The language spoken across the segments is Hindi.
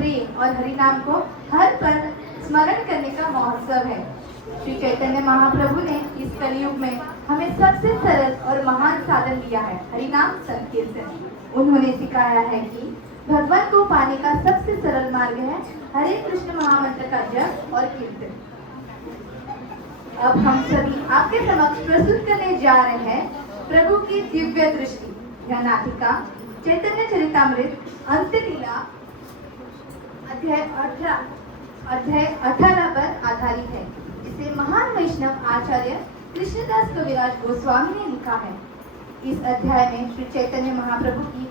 प्रेम और हरि नाम को हर पल स्मरण करने का महोत्सव है। श्री चैतन्य महाप्रभु ने इस कलयुग में हमें सबसे सरल और महान साधन दिया है, हरि नाम संकीर्तन। उन्होंने सिखाया है कि भगवान को पाने का सबसे सरल मार्ग है हरे कृष्ण महामंत्र का जप और कीर्तन। अब हम सभी आपके समक्ष प्रस्तुत करने जा रहे हैं प्रभु की दिव्य दृष्टि। यह नाटिका चैतन्य चरितामृत अंत्यलीला अध्याय 18 पर आधारित है, जिसे महान वैष्णव आचार्य कृष्णदास कविराज गोस्वामी ने लिखा है। इस अध्याय में श्री चैतन्य महाप्रभु की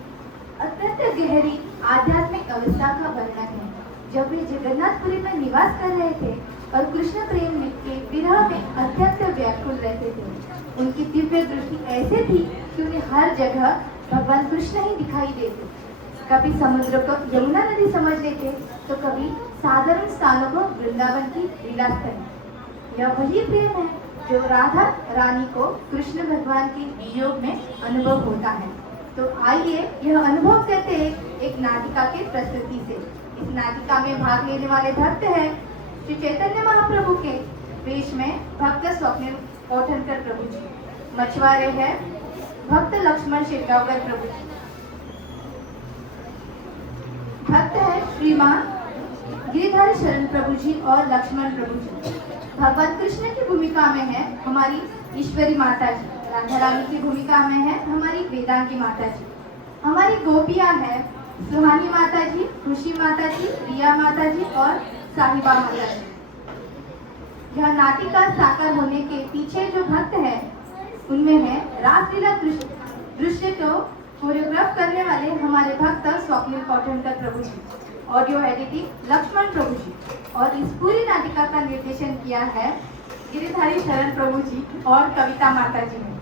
अत्यंत गहरी आध्यात्मिक अवस्था का वर्णन है। जब वे जगन्नाथपुरी में निवास कर रहे थे और कृष्ण प्रेम में के विरह में अत्यंत व्याकुल रहते थे, उनकी दिव्य दृष्टि ऐसे थी कि उन्हें हर जगह भगवान कृष्ण ही दिखाई देते। कभी समुद्र को यमुना नदी समझ लेते, तो कभी साधारण स्थानों को वृंदावन की लीलास्थली। यह वही प्रेम है जो राधा रानी को कृष्ण भगवान के वियोग में अनुभव होता है। तो आइए यह अनुभव करते हैं एक नाटिका के प्रस्तुति से। इस नाटिका में भाग लेने वाले भक्त हैं श्री चैतन्य महाप्रभु के वेश में भक्त स्वप्निल कोठनकर प्रभु जी। मछुआरे हैं भक्त लक्ष्मण शेरगांवकर प्रभु जी। भक्त है श्रीमान गिरिधारी शरण प्रभु जी और लक्ष्मण प्रभु जी। भगवान कृष्ण की भूमिका में है हमारी ईश्वरी माता जी। राधा रानी की भूमिका में है हमारी वेदांगी माता जी। हमारी गोपियां है सुहानी माता जी, खुशी माता जी, रिया माता जी और साहिबा माता जी। यह नाटिका साकार होने के पीछे जो भक्त है उनमें है रासलीला दृश्य को कोरियोग्राफ करने वाले हमारे भक्त स्वप्निल कोठनकर प्रभु जी, ऑडियो एडिटिंग लक्ष्मण प्रभु जी, और इस पूरी नाटिका का निर्देशन किया है गिरिधारी शरण प्रभु जी और कविता माता जी ने।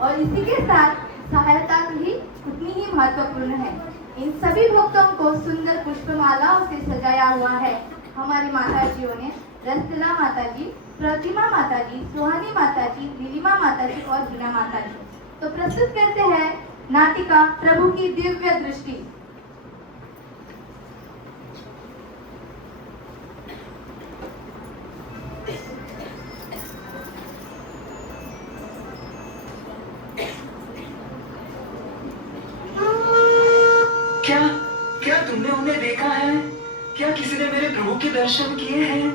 और इसी के साथ सहायता भी उतनी ही महत्वपूर्ण है। इन सभी भक्तों को सुंदर पुष्पमालाओं से सजाया हुआ है हमारी माता जियों ने। रसला माता जी, प्रतिमा माता जी, सुहानी माता जी, नीलिमा माता जी और हिना माता जी। तो प्रस्तुत करते हैं नाटिका प्रभु की दिव्य दृष्टि। क्या क्या तुमने उन्हें देखा है? क्या किसी ने मेरे प्रभु के दर्शन किए हैं?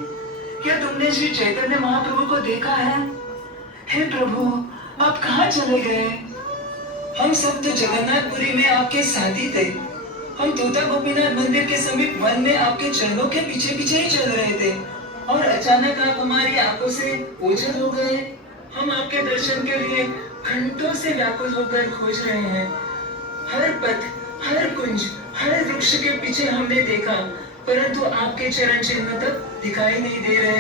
क्या तुमने श्री चैतन्य महाप्रभु को देखा है? हे प्रभु, आप कहाँ चले गए? हम सब तो जगन्नाथपुरी में आपके साथी थे। हम तोता गोपीनाथ मंदिर के समीप वन में आपके चरणों के पीछे पीछे ही चल रहे थे और अचानक आप हमारी आंखों से ओझल हो गए। हम आपके दर्शन के लिए घंटों से व्याकुल होकर खोज रहे हैं। हर पथ, हर कुंज, हर वृक्ष के पीछे हमने देखा, परंतु आपके चरण चिन्ह तक दिखाई नहीं दे रहे।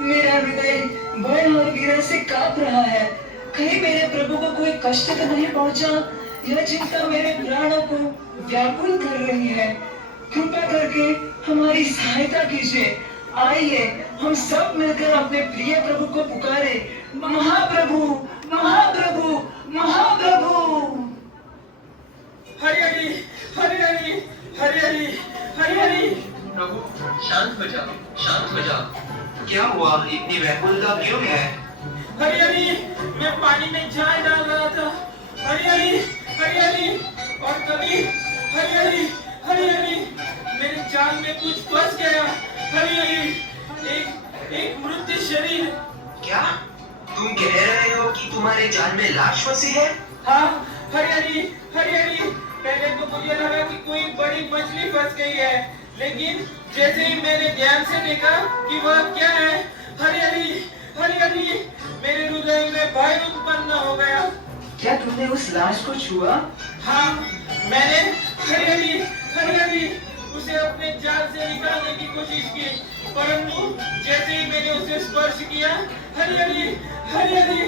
मेरा हृदय भय और वीरता से कांप रहा है। कहीं मेरे प्रभु को कोई कष्ट तो नहीं पहुंचा? यह चिंता मेरे प्राणों को व्याकुल कर रही है। कृपा करके हमारी सहायता कीजिए। आइए हम सब मिलकर अपने प्रिय प्रभु को पुकारे, महाप्रभु, महाप्रभु, महाप्रभु। हरि हरि हरि हरि हरि हरि हरि हरि। प्रभु शांत हो जाओ, शांत हो जाओ। क्या हुआ? इतनी व्याकुलता क्यों है? हरि हरि, मैं पानी में जाल डाल रहा था। हरि हरि हरि हरि। और कभी हरि हरि हरि हरि, मेरे जाल में कुछ फंस गया। हरि हरि, एक मृत शरीर। क्या तुम कह रहे हो कि तुम्हारे जाल में लाश फंसी है? हाँ हरि हरि हरि हरि। पहले तो मुझे लगा कि कोई बड़ी मछली फंस गई है, लेकिन जैसे ही मैंने ध्यान से देखा कि वह क्या है, हरि हरि हरि हरि, मेरे हृदय में भय उत्पन्न हो गया। क्या तुमने उस लाश को छुआ? हाँ, मैंने हरि हरि हरि हरि उसे अपने जाल से निकालने की कोशिश की, परंतु जैसे ही मैंने उसे स्पर्श किया, हरि हरि हरि हरि,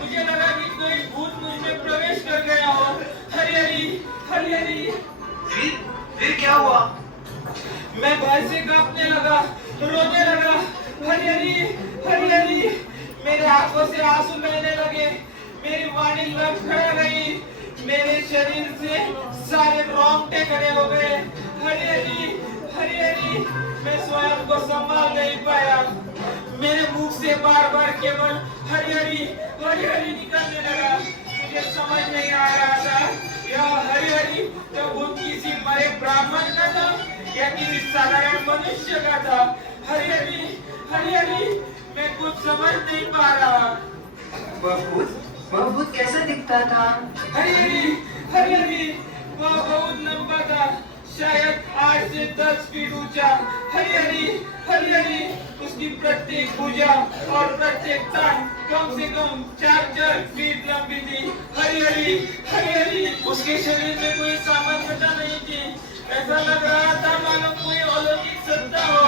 मुझे लगा कि कोई भूत मुझ में प्रवेश कर गया हो। हरि हरि हरि हरि। फिर क्या हुआ? मैं भय से कांपने लगा, रोने लगा। हरि हरि हरि हरि, मेरे आंखों से आंसू बहने लगे, मेरी वाणी लड़खड़ा गई, मेरे शरीर से सारे रोंगटे खड़े हो गए। हरि हरि हरि हरि। को संभाल नहीं पाया। मेरे मुख से बार बार केवल हरी हरी निकलने लगा। मुझे समझ नहीं आ रहा था यह हरी हरी तो भूत किसी बड़े ब्राह्मण का था या किसी साधारण मनुष्य का था। हरी हरी मैं कुछ समझ नहीं पा रहा। वह भूत कैसा दिखता था? हरी वह बहुत लंबा था, शायद 8 से 10 फीट ऊंचा। हरी उसकी प्रत्येक भुजा और प्रत्येक टांग कम से कम 4 फीट लंबी थी। हरी उसके शरीर में कोई सामान्यता नहीं थी। ऐसा लग रहा था मानो कोई अलौकिक सत्ता हो।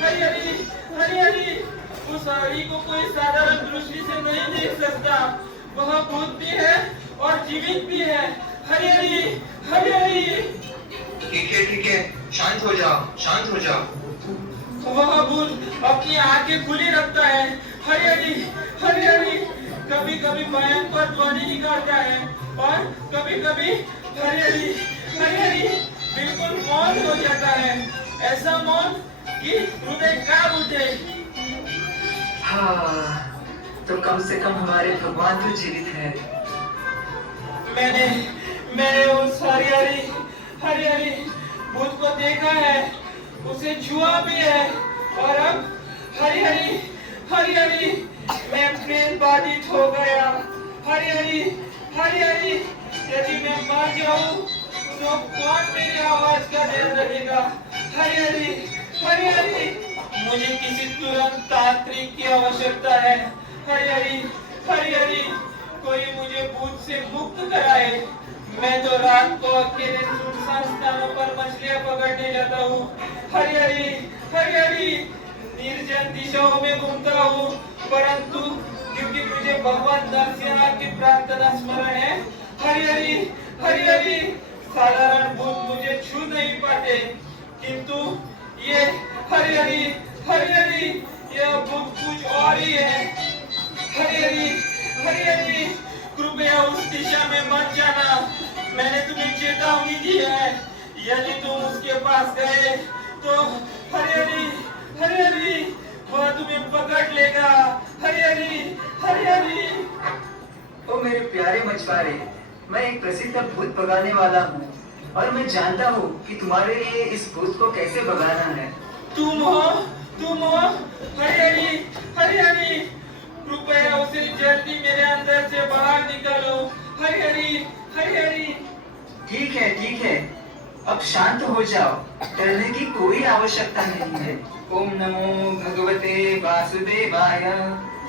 हरी उस हरी को कोई साधारण दृष्टि से नहीं देख सकता। वह भूत भी है और जीवित भी है। हरी ठीक है, शांत हो जाओ। वह भूत अपनी आंखें खुली रखता है। हरी कभी कभी भयंकर ध्वनि निकालता है और कभी कभी हरी बिल्कुल मौन हो जाता है। ऐसा मौन कि हृदय कांप उठे। हाँ, तो कम से कम हमारे भगवान तो जीवित है। मैंने उस हरी भूत को देखा है, उसे छुआ भी है और अब हरी मैं प्रेम बाधित हो गया। हरी यदि मैं मर जाऊं तो कौन मेरी आवाज का ध्यान रखेगा? हरी मुझे किसी तुरंत तांत्रिक की आवश्यकता है। हरी कोई मुझे भूत से मुक्त कराए। मैं तो रात को अकेले सुनसान स्थानों पर मछलियां पकड़ने जाता हूँ। हरी निर्जन दिशाओं में घूमता हूँ, परंतु क्योंकि मुझे भगवान नरसिंह की प्रार्थना स्मरण है, हरी साधारण भूत मुझे छू नहीं पाते। किंतु ये हरी यह भूत कुछ और ही है। हरी कृपया उस दिशा में मत जाना। मैंने तुम्हें चेतावनी दी है, यदि तुम उसके पास गए तो हरी वह तुम्हें पकड़ लेगा। हरी ओ मेरे प्यारे मछुआरे, मैं एक प्रसिद्ध भूत भगाने वाला हूँ और मैं जानता हूँ कि तुम्हारे लिए इस भूत को कैसे भगाना है। तुम हो हरी कृपया उसे जल्दी मेरे अंदर से बाहर निकालो। हरी ठीक है, अब शांत हो जाओ, डरने की कोई आवश्यकता नहीं है। ओम नमो भगवते वासुदेवाय।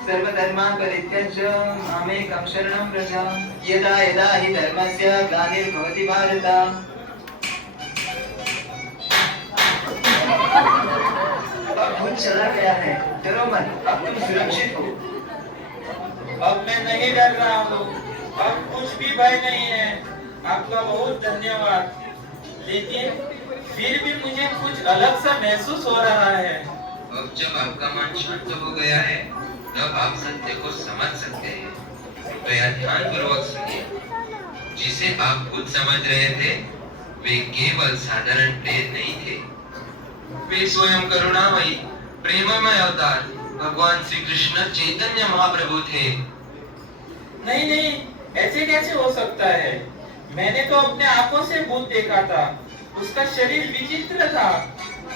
सर्वधर्मा परित्यज्य मामेकं शरणं व्रज। यदा हि धर्मस्य ग्लानिर्भवति भारत। अब भूत चला गया है, डरो मत, अब तुम सुरक्षित हो। अब मैं नहीं डर रहा हूँ, अब कुछ भी भय नहीं है। आपका बहुत धन्यवाद। लेकिन फिर भी मुझे कुछ अलग सा महसूस हो रहा है। अब जब आपका मन शांत हो गया है, तब आप सत्य को समझ सकते हैं। कृपया ध्यान पूर्वक सुनिए। जिसे आप खुद समझ रहे थे, वे केवल साधारण प्रेत नहीं थे। वे स्वयं करुणामयी प्रेममय अवतार भगवान श्री कृष्ण चैतन्य महाप्रभु थे। नहीं, ऐसे कैसे हो सकता है? मैंने तो अपने आंखों से भूत देखा था। उसका शरीर विचित्र था।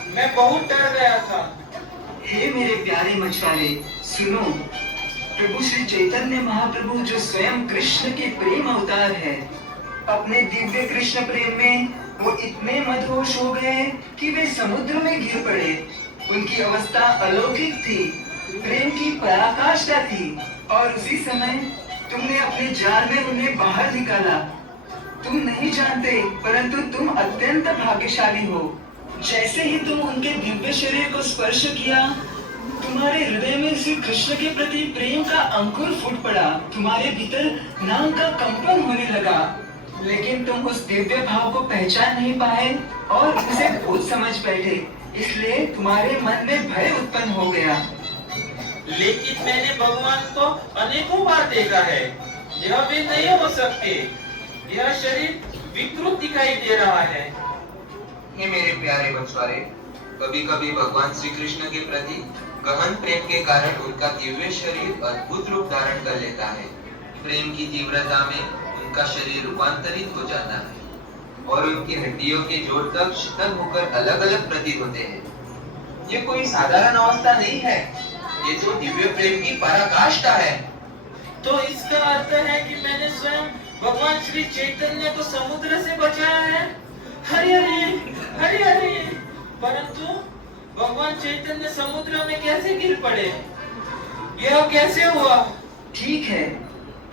मैं बहुत डर गया था। हे मेरे प्यारे मछुआरे, सुनो। प्रभु श्री चैतन्य महाप्रभु जो स्वयं कृष्ण के प्रेम अवतार है, अपने दिव्य कृष्ण प्रेम में वो इतने मदहोश हो गए कि वे समुद्र में गिर पड़े। उनकी अवस्था अलौकिक थी, प्रेम की पराकाष्ठा थी, और उसी समय तुमने अपने जाल में उन्हें बाहर निकाला। तुम नहीं जानते, परंतु तुम अत्यंत भाग्यशाली हो। जैसे ही तुम उनके दिव्य शरीर को स्पर्श किया, तुम्हारे हृदय में श्री कृष्ण के प्रति प्रेम का अंकुर फूट पड़ा। तुम्हारे भीतर नाम का कंपन होने लगा। लेकिन तुम उस दिव्य भाव को पहचान नहीं पाए और उसे भूत समझ बैठे, इसलिए तुम्हारे मन में भय उत्पन्न हो गया। लेकिन मैंने भगवान को अनेकों बार देखा है। यह भी नहीं हो सकते। यह शरीर विकृत दिखाई दे रहा है। ये मेरे प्यारे मछुआरे, कभी कभी भगवान श्री कृष्ण के प्रति गहन प्रेम के कारण उनका दिव्य शरीर अद्भुत रूप धारण कर लेता है। प्रेम की तीव्रता में उनका शरीर रूपांतरित हो जाता है और उनकी हड्डियों के जोड़ तक शिथिल होकर अलग अलग प्रतीत होते हैं। ये कोई साधारण अवस्था नहीं है, ये तो दिव्य प्रेम की पराकाष्ठा है। तो इसका अर्थ है कि मैंने स्वयं भगवान श्री चैतन्य को समुद्र से बचाया है। हरि हरि हरि हरि। परंतु भगवान चैतन्य समुद्र में कैसे गिर पड़े? यह कैसे हुआ? ठीक है,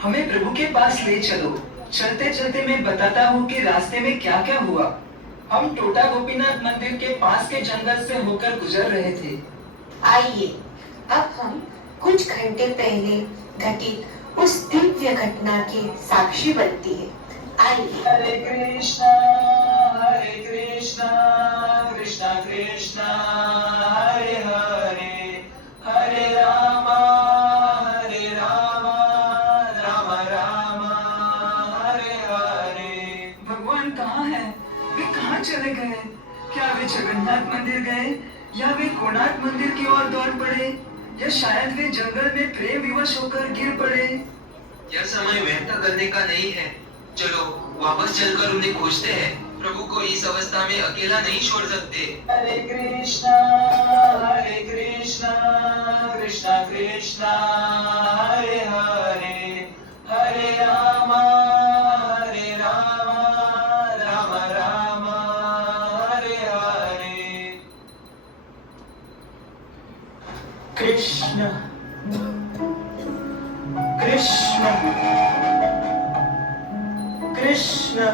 हमें प्रभु के पास ले चलो। चलते चलते मैं बताता हूँ कि रास्ते में क्या क्या हुआ। हम टोटा गोपीनाथ मंदिर के पास के जंगल से होकर गुजर रहे थे। आइए अब हम कुछ घंटे पहले घटित उस दिव्य घटना के साक्षी बनती है। आइए। हरे कृष्णा कृष्णा कृष्णा हरे हरे, हरे राम राम राम हरे हरे। भगवान कहाँ है? वे कहाँ चले गए? क्या वे जगन्नाथ मंदिर गए या वे कोणार्क मंदिर की ओर दौड़ पड़े या शायद वे जंगल में प्रेम विवश होकर गिर पड़े? यह समय व्यर्थ करने का नहीं है, चलो वापस चलकर उन्हें खोजते हैं। प्रभु को इस अवस्था में अकेला नहीं छोड़ सकते। हरे कृष्णा कृष्णा कृष्णा हरे हरे, हरे राम राम राम हरे हरे। कृष्ण कृष्ण कृष्ण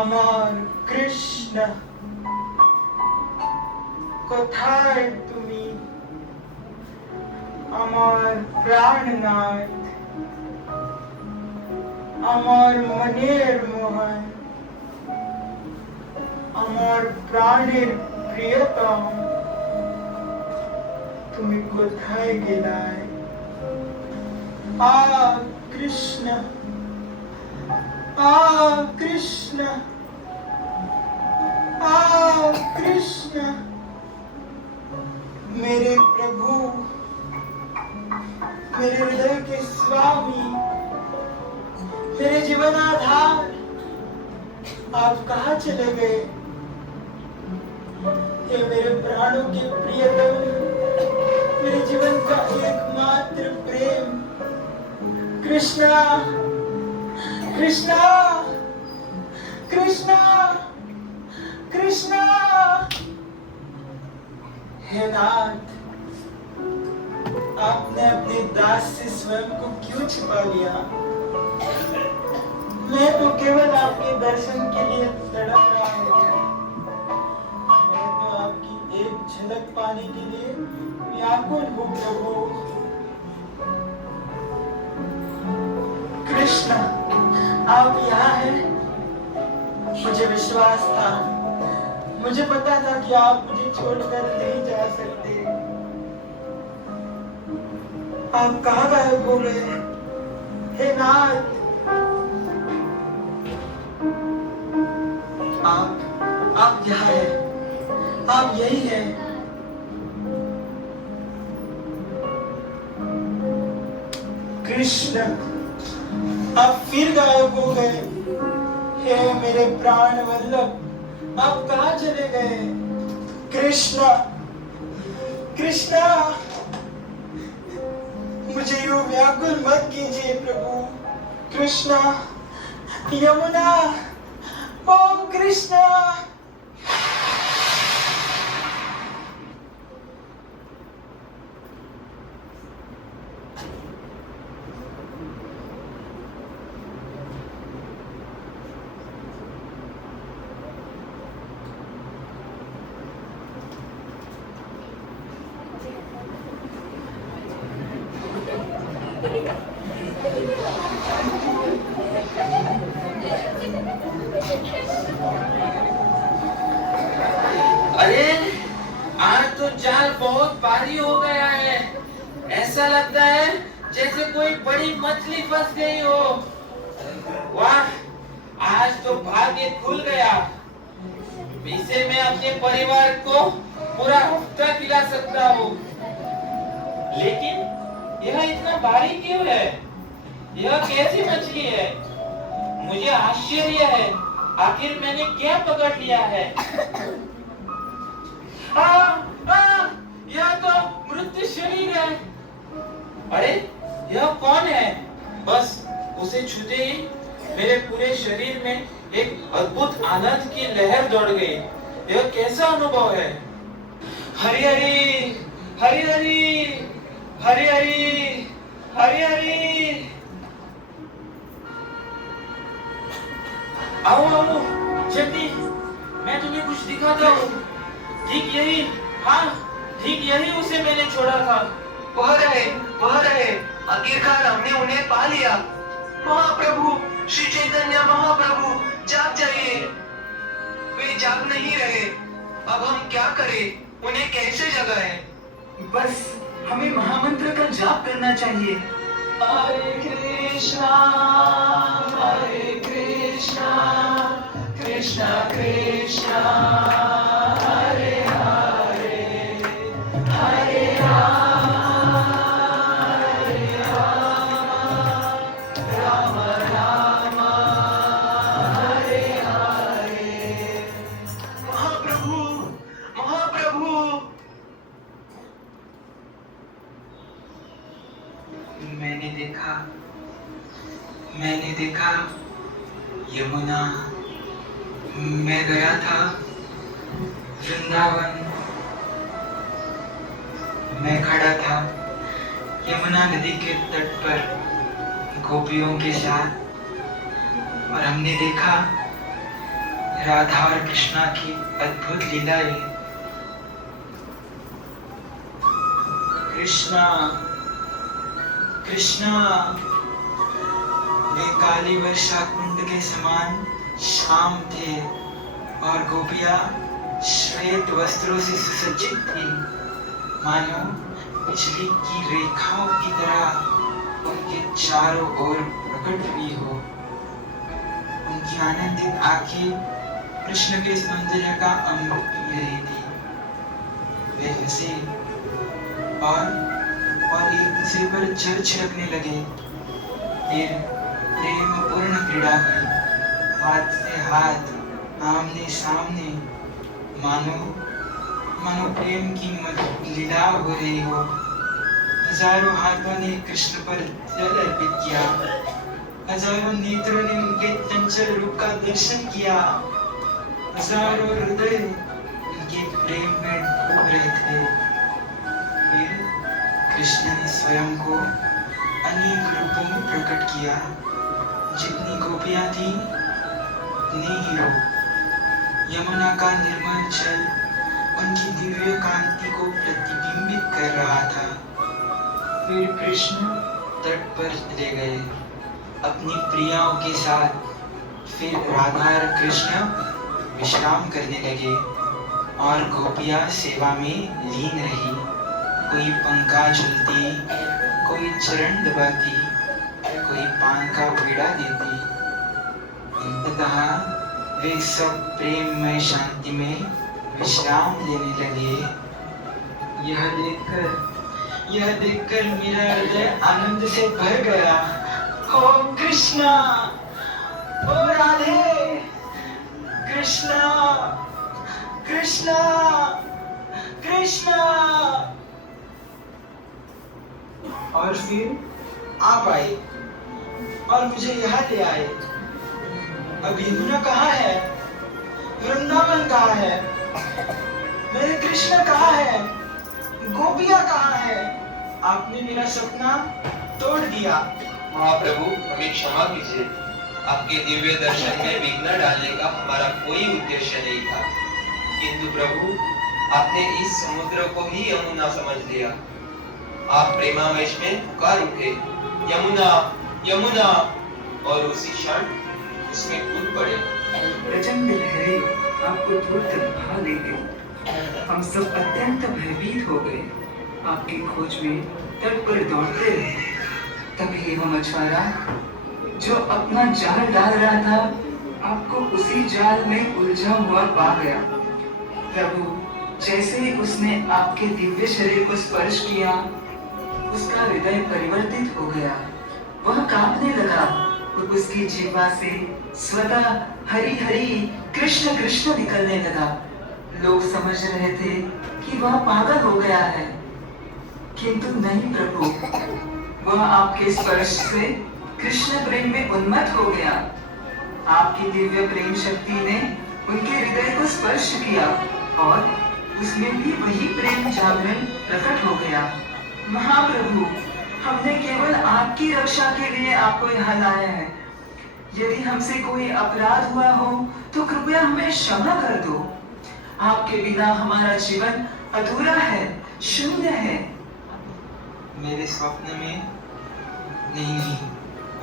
আমার কৃষ্ণ কোথায় তুমি আমার প্রাণনাথ আমার মনের মোহন আমার প্রাণের প্রিয়তম তুমি কোথায় গেলায় আ কৃষ্ণ कृष्ण कृष्ण मेरे प्रभु, मेरे हृदय के स्वामी, मेरे जीवन आधार, आप कहाँ चले गए? ये मेरे प्राणों के प्रियतम, मेरे जीवन का एकमात्र प्रेम कृष्णा कृष्णा कृष्णा कृष्णा। हे नाथ, आपने अपने दास से स्वयं को क्यों छिपा लिया? मैं तो केवल आपके दर्शन के लिए तड़प रहा हूँ। मैं तो आपकी एक झलक पाने के लिए व्याकुल हूँ प्रभु। कृष्ण, आप यहाँ हैं? मुझे विश्वास था, मुझे पता था कि आप मुझे छोड़कर नहीं जा सकते। आप कहाँ गायब हो गए? हे नाथ, आप यहाँ हैं, आप यही हैं। कृष्ण, आप फिर गायब हो गए। हे मेरे प्राण वल्लभ, आप कहाँ चले गए? कृष्ण कृष्ण, मुझे यूं व्याकुल मत कीजिए प्रभु। कृष्ण, यमुना, ओ कृष्ण। अरे आज तो जाल बहुत भारी हो गया है। ऐसा लगता है जैसे कोई बड़ी मछली फंस गई हो। वाह, आज तो भाग्य खुल गया। इसे मैं अपने परिवार को पूरा हफ्ता खिला सकता हूँ। लेकिन यह इतना भारी क्यों है? यह कैसी मछली है? मुझे आश्चर्य है, आखिर मैंने क्या पकड़ लिया है? यह तो मृत शरीर है। अरे यह कौन है? बस उसे छूते ही मेरे पूरे शरीर में एक अद्भुत आनंद की लहर दौड़ गई। यह कैसा अनुभव है? हरि हरि हरि हरि हरि हरि हरि हरि। आओ आओ जल्दी, मैं तुम्हें कुछ दिखाता हूँ। ठीक यही, हाँ ठीक यही उसे मैंने छोड़ा था। वह रहे, आखिरकार हमने उन्हें पा लिया। महाप्रभु, श्री चैतन्य महाप्रभु, जाग जाइए। वे जाग नहीं रहे। अब हम क्या करें? उन्हें कैसे जगाएं? बस हमें महामंत्र का जाप करना चाहिए। हरे कृष्णा कृष्णा कृष्णा हरे हरे, हरे राम राम राम हरे हरे। महाप्रभु, महाप्रभु। मैंने देखा यमुना। मैं गया था वृंदावन। मैं खड़ा था यमुना नदी के तट पर गोपियों के साथ, और हमने देखा राधा और कृष्णा की अद्भुत लीलाएं। कृष्णा कृष्णा वे काली वर्षा कुंड के समान शाम थे, और गोपियां श्वेत वस्त्रों से सुसज्जित थी, मानो बिजली की रेखाओं की तरह उनके चारों ओर प्रकट हुई हो। उनकी आनंदित आंखें कृष्ण के सौंदर्य का अमृत पी रही थी। वे हंसे और एक दूसरे पर जल छिड़कने लगे। फिर प्रेम पूर्ण क्रीड़ा हुई, हाथ से हाथ, आमने सामने, मानो प्रेम की लीला हो रही हो। हजारों हाथों ने कृष्ण पर जल अर्पित किया, हजारों नेत्रों ने उनके चंचल रूप का दर्शन किया, हजारों हृदय उनके प्रेम में डूब रहे थे। फिर कृष्ण ने स्वयं को अनेक रूपों में प्रकट किया। जितनी गोपियां थी उतने ही लोग। यमुना का निर्मल जल उनकी दिव्य कांति को प्रतिबिंबित कर रहा था। फिर कृष्ण तट पर चले गए अपनी प्रियाओं के साथ। फिर राधा और कृष्ण विश्राम करने लगे और गोपियां सेवा में लीन रही। कोई पंखा झूलती, कोई चरण दबाती, कोई पान का पेड़ा देती। अंततः वे सब प्रेममय शांति में विश्राम लेने लगे। यह देखकर मेरा हृदय आनंद से भर गया। ओ कृष्णा, ओ राधे, कृष्णा कृष्णा कृष्णा। और फिर आप आए और मुझे यहाँ ले आए। अब यमुना कहाँ है? वृंदावन कहाँ है? मेरे कृष्ण कहाँ है? गोपियाँ कहाँ है? आपने मेरा सपना तोड़ दिया। महाप्रभु, हमें क्षमा कीजिए। आपके दिव्य दर्शन में विघ्न डालने का हमारा कोई उद्देश्य नहीं था, किंतु प्रभु, आपने इस समुद्र को ही यमुना समझ लिया। आप प्रेमावेश में पुकार उठे, यमुना यमुना, और उसी क्षण उसमें कूद पड़े। प्रचंड लहरें आपको दूर तक भा ले गई। हम सब अत्यंत भयभीत हो गए। आपकी खोज में तट पर दौड़ते रहे। तभी वो मछुआरा जो अपना जाल डाल रहा था आपको उसी जाल में उलझा हुआ पा गया। प्रभु, जैसे ही उसने आपके दिव्य शरीर को स्पर्श किया, उसका हृदय परिवर्तित हो गया। वह कांपने लगा और उसकी जीवा से स्वतः हरि हरि कृष्ण कृष्ण निकलने लगा। लोग समझ रहे थे कि वह पागल हो गया है, किंतु नहीं प्रभु, वह आपके स्पर्श से कृष्ण प्रेम में उन्मत्त हो गया। आपकी दिव्य प्रेम शक्ति ने उनके हृदय को स्पर्श किया और उसमें भी वही प्रेम जागरण प्रकट हो गया। महाप्रभु, हमने केवल आपकी रक्षा के लिए आपको यहाँ लाया है। यदि हमसे कोई अपराध हुआ हो तो कृपया हमें क्षमा कर दो। आपके बिना हमारा जीवन अधूरा है, शून्य है। मेरे स्वप्न में नहीं,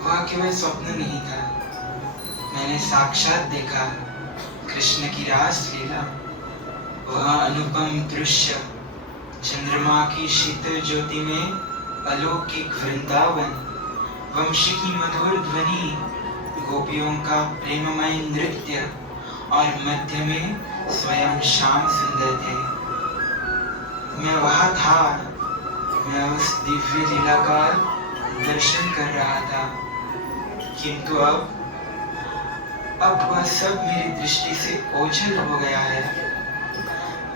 वह केवल स्वप्न नहीं था। मैंने साक्षात देखा कृष्ण की रास लीला, वह अनुपम दृश्य, चंद्रमा की शीतल ज्योति में अलौकिक वृंदावन, वंशी की मधुर ध्वनि, गोपियों का प्रेममय नृत्य और मध्य में स्वयं श्याम सुंदर थे। मैं वहाँ था, मैं उस दिव्य लीला का दर्शन कर रहा था, किंतु अब वह सब मेरी दृष्टि से ओझल हो गया है।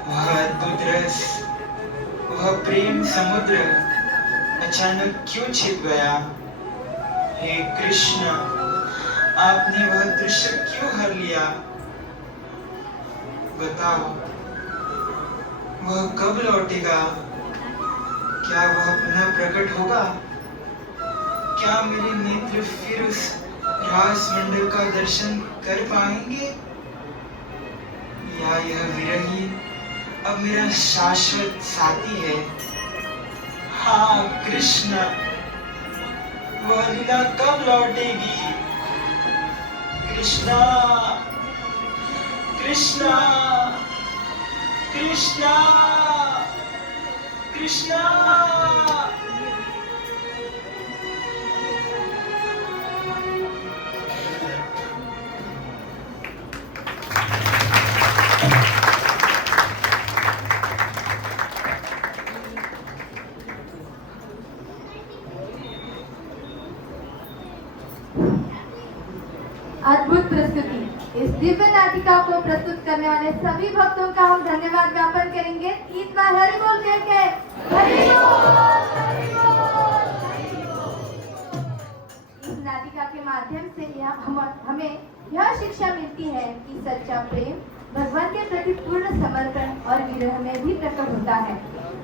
वह अद्भुत रस, वह प्रेम समुद्र अचानक क्यों छिप गया? हे कृष्ण, आपने वह दृश्य क्यों हर लिया? बताओ, वह कब लौटेगा? क्या वह पुनः प्रकट होगा? क्या मेरे नेत्र फिर उस रास मंडल का दर्शन कर पाएंगे? या यह विरही अब मेरा शाश्वत साथी है? हाँ कृष्ण, वह लीला कब लौटेगी? कृष्णा, कृष्णा, कृष्णा, कृष्णा। अद्भुत प्रस्तुति। इस दिव्य नाटिका को प्रस्तुत करने वाले सभी भक्तों का हम धन्यवाद ज्ञापन करेंगे। इस बार हरि बोल कह के हरि बोल, हरि बोल, हरि बोल। इस नाटिका के माध्यम से हमें यह शिक्षा मिलती है कि सच्चा प्रेम भगवान के प्रति पूर्ण समर्पण और विरह में भी प्रकट होता है।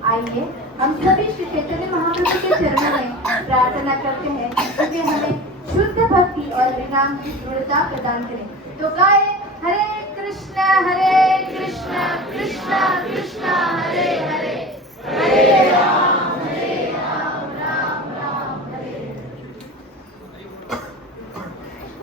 आइए हम सभी श्री चैतन्य महाप्रभु के चरणों में प्रार्थना करते हैं कि वे हमें शुद्ध भक्ति और विराम की दृढ़ता प्रदान करें। तो गाए हरे कृष्ण